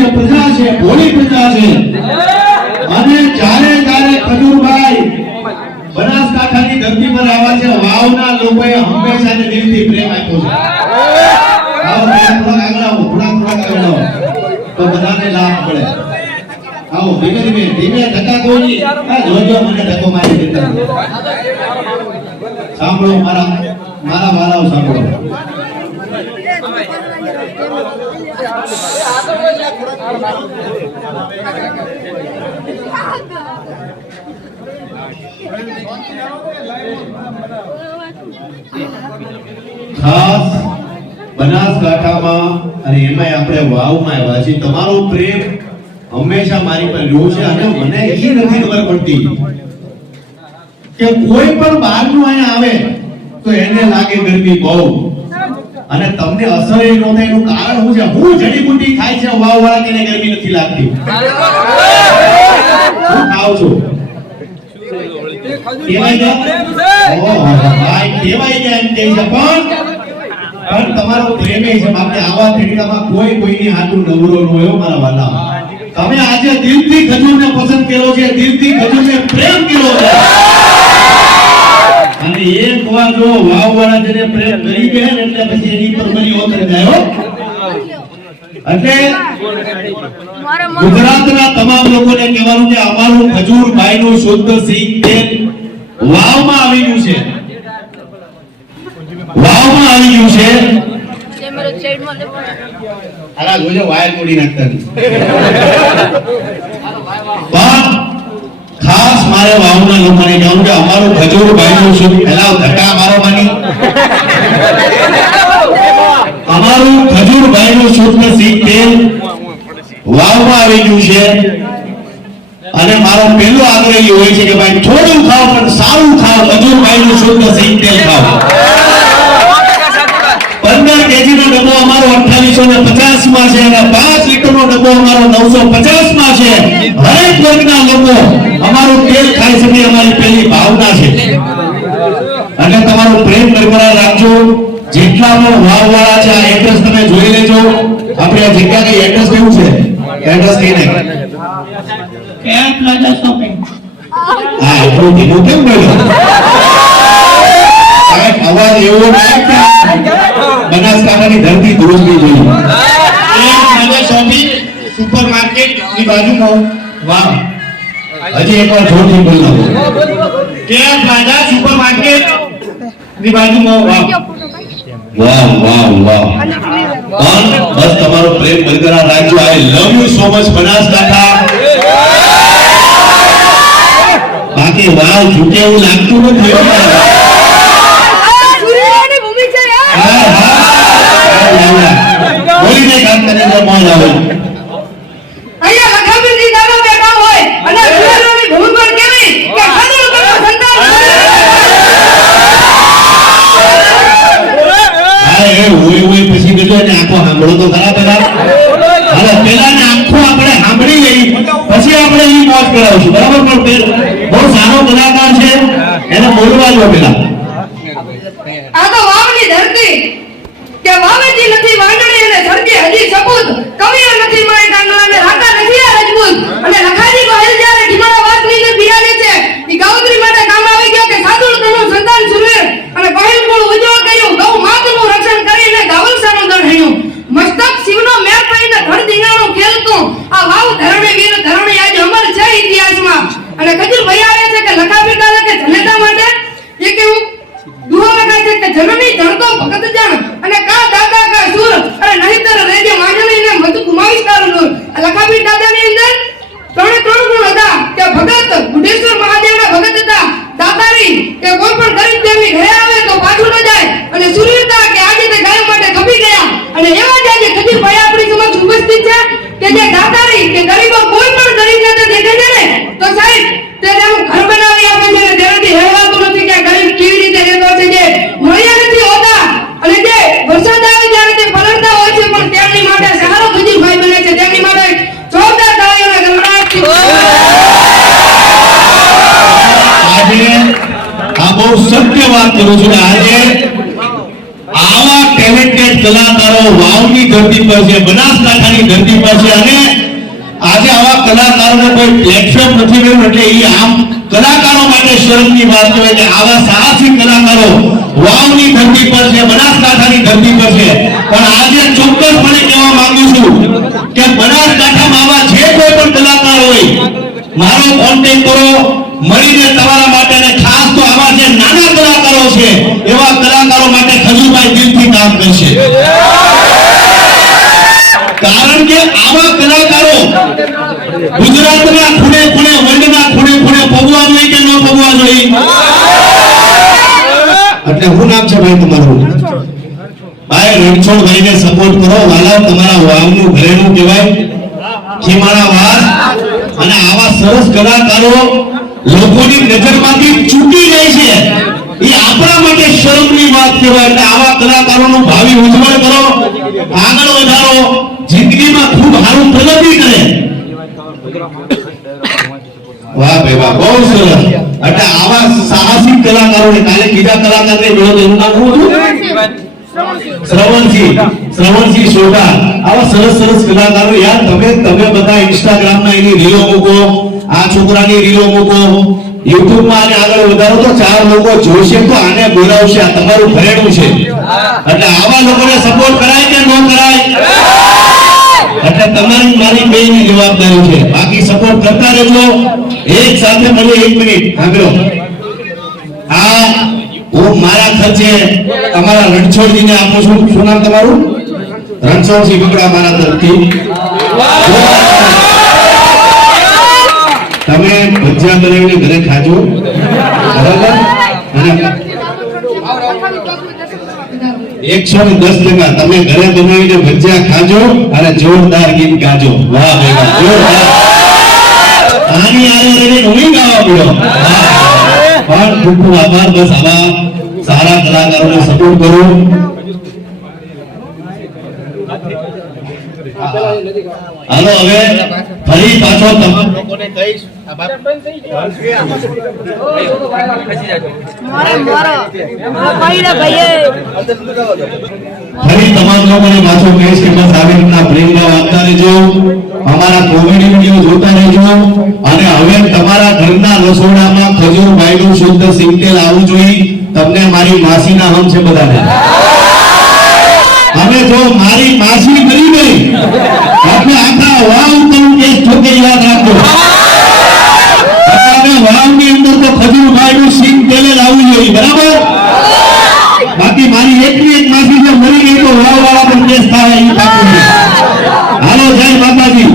જે પ્રજા છે, ભોળી પ્રજા છે. અને જ્યારે જ્યારે ખજુરભાઈ બનાસકાંઠાની ધરતી પર આવ્યા છે, વાવના લોકોએ હંમેશા દિલથી પ્રેમ આપ્યો છે. આવો થોડાક આગળ તો બધાને લાભ મળે. આવો, ધીમે ધીમે ધીમે ધક્કા કોઈ મને ધક્કો મારી દેતા સાંભળો મારા મારા વાલાઓ સાંભળો. ખાસ બનાસકાંઠામાં અને એમાંય આપણે વાવમાં આવ્યા છીએ. તમારો પ્રેમ હંમેશા મારી પર રહ્યો છે અને મને એ નથી ખબર પડતી કે કોઈ પણ બહારનું અહીંયા આવે તો એને લાગે ગરમી બહુ. અને તમને અસર એ ન એનું કારણ શું છે. હું જડીબુટી ખાય છે વાવ વાળા કે ગરમી નથી લાગતી. હું ખાઉં છું. પણ તમારો પ્રેમ એ આવા ખેડીલામાં કોઈ કોઈની હાથું નવરો મારા વાલા. તમે આજે દિલથી ખજૂરને પસંદ કર્યો છે, દિલથી ખજૂરને પ્રેમ કર્યો છે. અને એક વાર જો વાવવાળા જેને પ્રેમ કરી ગયા ને એટલે પછી એની પર મરી ઓતરે ગયો એટલે ગુજરાતના તમામ લોકોને કહેવાનું કે અમારું ખજૂર ભાઈનું શુદ્ધ સિંહ તેલ વાવમાં આવી ગયું છે. વાવમાં આવી ગયું છે. આલા જોજો વાયર મોડી નાખતા ખાસ મારે વાવના લોકોને કહું કે અમારું ખજૂર ભાઈનું શુદ્ધ પહેલા ધક્કા મારો માની. અમારું ખજૂર ભાઈનું સિંહ તેલ વાવમાં આવી ગયું છે. અને મારો પહેલો આગ્રહ હોય છે કે ભાઈ થોડું ખાવ પણ સારું ખાવ ખજૂર ભાઈનું સિંહ તેલ ખાઓ. પંદર કેજી નો ડબ્બો અમારો અઠાવીસો ને પચાસમાં છે અને પાંચ લીટર નો ડબ્બો અમારો નવસો પચાસ છે. હરેક વર્ગના લોકો અમારું તેલ ખાઈ શકે અમારી પહેલી ભાવના છે. અને તમારો પ્રેમ બરકરાર રાખજો. જેટલા પણ વાવ વાળા છે આ એડ્રેસ તમે જોઈ લેજો. આપણે આ જગ્યા કઈ એડ્રેસ કેવું છે? એડ્રેસ કઈ નહીં. કેપ પ્લાઝા શોપિંગ હા એટલું ધીમું કેમ બોલ્યો અવાજ એવો બનાસકાંઠાની ધરતી ધ્રુજવી જોઈએ સુપર માર્કેટની બાજુમાં વાહ. હજી એકવાર જોરથી બોલ. નાખો કેપ પ્લાઝા સુપર માર્કેટની બાજુમાં વાવ વાહ. વાહ વાહ પણ બસ તમારો પ્રેમ બરકરાર રાખજો. I love you so much Banaskantha બાકી વાવ છૂટે એવું લાગતું નથી છે યાર હા, હા. બોલીને કામ કરે તો મોજ આવે અહીંયા લખાબીજી દાદા બેઠા હોય અને સૂર્યની ભૂમિ પર કેવી કે ખજૂર કરતો સંતાન હા એ હોય હોય પછી કીધું એને આખો સાંભળો તો ખરા પેલા હવે પેલા ને આખો આપણે સાંભળી લઈ પછી આપણે ઈ મોજ બરાબર બહુ સારો કલાકાર છે. એને બોલવા દો પેલા. આ તો વાવની ધરતી. કે વાવેતી નથી વાંદણી અને ધરતી હજી સપૂત. કવિઓ નથી માય કાંગલા અને રાકા નથી આ રજપૂત અને લખાજી ગોહિલ જ્યારે ઢીમાળા વાતની અંદર બિરાજે છે ઈ ગાઉત્રી માટે કામ આવી ગયો કે સાધુર તનું સંતાન સુરવીર અને ગોહિલ કુળ ઉજ્જવળ કર્યું ગૌ માતનું રક્ષણ કરીને ગાવલ સાનું દળ હણ્યું મસ્તક શિવનો મેળ પડીને ધડ ધીંગાણું ખેલતું આ વાવ ધરણી વીર ધરણી આજે અમર છે ઇતિહાસમાં અને કજુર ભાઈ આવે છે કે લખાવી કાલે કે જનેતા માટે એ કેવું દુહા લગાય છે કે જનની જણતો ભગત જાણ અને કા દાદા કા સુર અને નહીતર રેજે માંડણી ને મત કુમાવીશ તારું નૂર આ લખાવી દાદાની અંદર ત્રણે ત્રણ ગુણ હતા કે ભગત બુઢેશ્વર મહાદેવના ભગત હતા દાતારી કે કોઈ પણ ગરીબ દેવી ઘરે આવે તો પાછું ન જાય અને સુરવીરતા કે આજે તે ગાયો માટે કપી ગયા અને એવા જ આજે ખજીરભાઈ આપણી સમક્ષ ઉપસ્થિત છે કે જે દાતારી કે ગરીબો કોઈ પણ ગરીબ ને દેખે છે ને તો સાહેબ તે તેનું ઘર બનાવી આપે છે અને તેનાથી હેરવાતું નથી કે ગરીબ કેવી રીતે રહેતો છે જે મળ્યા નથી હોતા અને જે વરસાદ આવે ત્યારે તે પલળતા હોય છે પણ તેમની માટે સહારો ખજીરભાઈ બને છે તેમની માટે જોરદાર તાળીઓના ગણગણાટથી આજે આ બહુ સત્ય વાત કરું છું આજે આવા ટેલેન્ટેડ કલાકારો વાવની ધરતી પર છે, બનાસકાંઠાની ધરતી પર છે અને આજે આવા કલાકારોને કોઈ પ્લેટફોર્મ નથી મળ્યું એટલે એ આમ કલાકારો માટે શરમની વાત કહેવાય કે આવા સાહસિક કલાકારો વાવની ધરતી પર છે, બનાસકાંઠાની ધરતી પર છે. પણ આજે ચોક્કસપણે કહેવા માંગુ છું કે બનાસકાંઠામાં આવા જે કોઈ પણ કલાકાર હોય, મારો કોન્ટેક્ટ કરો, મળીને તમારા માટે અને ખાસ તો આવા જે નાના કલાકારો છે, એવા કલાકારો માટે ખજુભાઈ દિલથી કામ કરશે. કારણ કે આવા કલાકારો ગુજરાતના ખૂણે ખૂણે વર્લ્ડના ખૂણે ખૂણે પગવા જોઈએ કે ન પગવા જોઈએ એટલે શું નામ છે ભાઈ તમારું? ભાઈ રણછોડભાઈને સપોર્ટ કરો. વાલા, તમારા વાવનું ઘરેણું કહેવાય. ખીમાણા વાસ અને આવા સરસ કલાકારો લોકોની નજરમાંથી ચૂકી જાય છે. એ આપણા માટે શરમની વાત કહેવાય. એટલે આવા કલાકારોનું ભાવિ ઉજ્જવળ કરો. આગળ વધારો. જિંદગીમાં ખૂબ સારું પ્રગતિ કરે. વાહ ભાઈ વાહ બહુ સરસ. એટલે આવા સાહસિક કલાકારોને કાલે બીજા કલાકારને મળ્યો એનું નામ શું હતું? શ્રવણસિંહ. શ્રવણસિંહ સોઢા. આવા સરસ સરસ કલાકારો યાર તમે તમે બધા ઇન્સ્ટાગ્રામમાં એની રીલો મૂકો આ છોકરાની રીલો મૂકો યુટ્યુબમાં આને આગળ વધારો તો ચાર લોકો જોશે તો આને બોલાવશે આ તમારું ઘરેણું છે. એટલે આવા લોકોને સપોર્ટ કરાય કે ન કરાય? એટલે તમારી મારી બેની જવાબદારી છે. બાકી સપોર્ટ કરતા રહેજો. એક સાથે મળીએ એક મિનિટ. સાંભળો. આ હું મારા ખર્ચે તમારા રણછોડજીને આપું છું. શું નામ તમારું? રણછોડજી બગડા મારા તરફથી. તમે ભજીયા બનાવીને ઘરે ખાજો. બરાબર? અને એકસો ને ભજીયા ખાજો અને જોરદાર ગીત ગાજો. વાહ ભાઈ જોરદાર. આની આરે આભાર, બસ આવા સારા કલાકારોને સપોર્ટ કરો. હાલો હવે ફરી પાછો તમામ લોકોને કહીશ ફરી તમામ લોકોને પાછો કહીશ કે બસ આવી રીતના પ્રેમ ભાવ આપતા રહેજો. અમારા કોમેડી વીડિયો જોતા રહેજો. અને હવે તમારા ઘરના રસોડામાં ખજૂર ભાઈનું શુદ્ધ સિંગતેલ આવવું જોઈએ. તમને મારી માસીના હમ છે બધાને. હવે જો મારી માસી મરી ગઈ એટલે આખા વાવ કરું કેસ ઠોકે યાદ રાખજો વાવની અંદર તો ખજૂર ભાઈનું સિંગ તેલે લાવવું જોઈએ, બરાબર? બાકી મારી એકની એક માસી જો મરી ગઈ તો વાવ વાળા પણ કેસ થાય, એ પાકું હાલો, જય માતાજી.